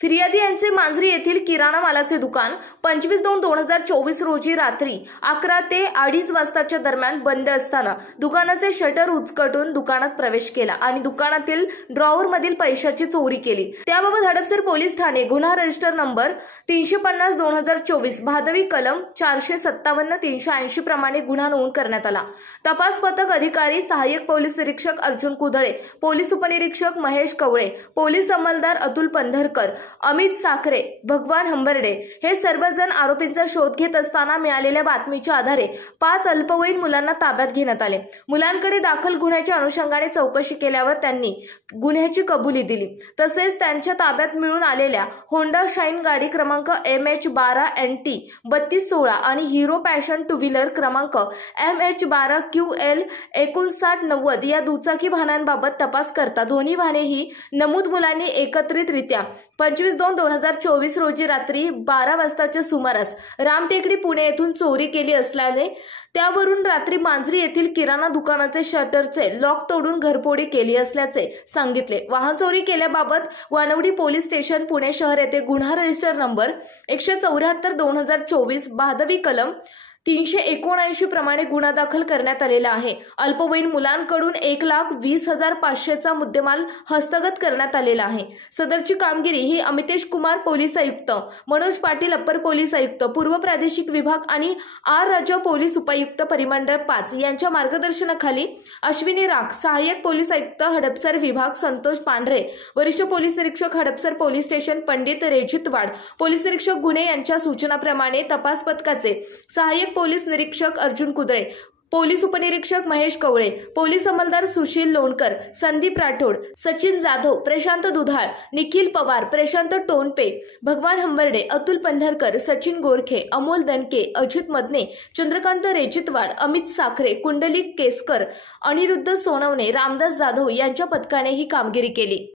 फिर्यादी यांचे मांजरी येथील किराणा मालाचे दुकान 25/2/2024 रोजी रात्री 11 ते 2:30 वाजताच्या दरम्यान बंद असताना दुकानाचे शटर उचकटून दुकानात प्रवेश केला आणि दुकानातील ड्रॉवरमधील पैशाची चोरी केली। त्याबाबत हडपसर पोलीस ठाणे गुन्हा रजिस्टर नंबर 350/2024 भादवी कलम 457-380 प्रमाणे गुन्हा नोंद करण्यात आला। तपास पथक अधिकारी सहाय्यक पोलीस निरीक्षक अर्जुन कुदळे, पोलीस उपनिरीक्षक महेश कवळे, पोलीस अंमलदार अतुल पंधरकर, अमित साखरे, भगवान हंबर्डे हे सर्वजण आरोपींचा शोध घेत असताना मिळालेल्या बातमीच्या आधारे 5 अल्पवयीन मुलांना ताब्यात घेण्यात आले। मुलांकडे दाखल गुन्ह्याच्या अनुषंगाने चौकशी केल्यावर त्यांनी गुन्ह्याची कबुली दिली। तसेच त्यांच्या ताब्यात मिळून आलेल्या होंडा शाईन गाडी क्रमांक MH12NT 3216 आणि हिरो पॅशन टू व्हीलर क्रमांक MH12QL 5990 या दुचाकी वाहनांबाबत तपास करता दोन्ही वाहने ही नमूद मुलांनी एकत्रितरित्या 25/2/2024 रोजी रात्री 12 वाजताच्या सुमारास रामटेकडी पुणे येथून चोरी केली असल्याने त्यावरून रात्री मांजरी येथील किराणा दुकानाचे शटरचे लॉक तोडून घरफोडी केली असल्याचे सांगितले। वाहन चोरी केल्याबाबत वानवडी पोलीस स्टेशन पुणे शहर येथे गुन्हा रजिस्टर नंबर 174/2024 भादवी कलम 379 प्रमाणे गुन्हा दाखल करण्यात आलेला आहे। अल्पवयीन मुलांकडून 1,20,500 चा मुद्देमाल हस्तगत करण्यात आलेला आहे। सदरची कामगिरी ही अमितेश कुमार पोलीस आयुक्त, मनोज पाटील अप्पर पोलीस आयुक्त पूर्व प्रादेशिक विभाग आणि आर राजा पोलीस उपायुक्त परिमंडळ 5 यांच्या मार्गदर्शनाखाली अश्विनी राख सहाय्यक पोलीस आयुक्त हडपसर विभाग, संतोष पांढरे वरिष्ठ पोलीस निरीक्षक Hadapsar police station, Pandit Rejitwad police निरीक्षक गुन्हे यांच्या सूचनाप्रमाणे तपास पथकाचे सहाय्यक पोलीस निरीक्षक अर्जुन कुदळे, पोलीस उपनिरीक्षक महेश कवळे, पोलीस अंमलदार सुशील लोणकर, संदीप राठोड, सचिन जाधव, प्रशांत दुधाळ, निखिल पवार, प्रशांत टोनपे, भगवान हंबर्डे, अतुल पंधरकर, सचिन गोरखे, अमोल दणके, अजित मदने, चंद्रकांत रेजितवाड, अमित साखरे, कुंडलिक केसकर, अनिरुद्ध सोनवणे, रामदास जाधव यांच्या पथकाने ही कामगिरी केली।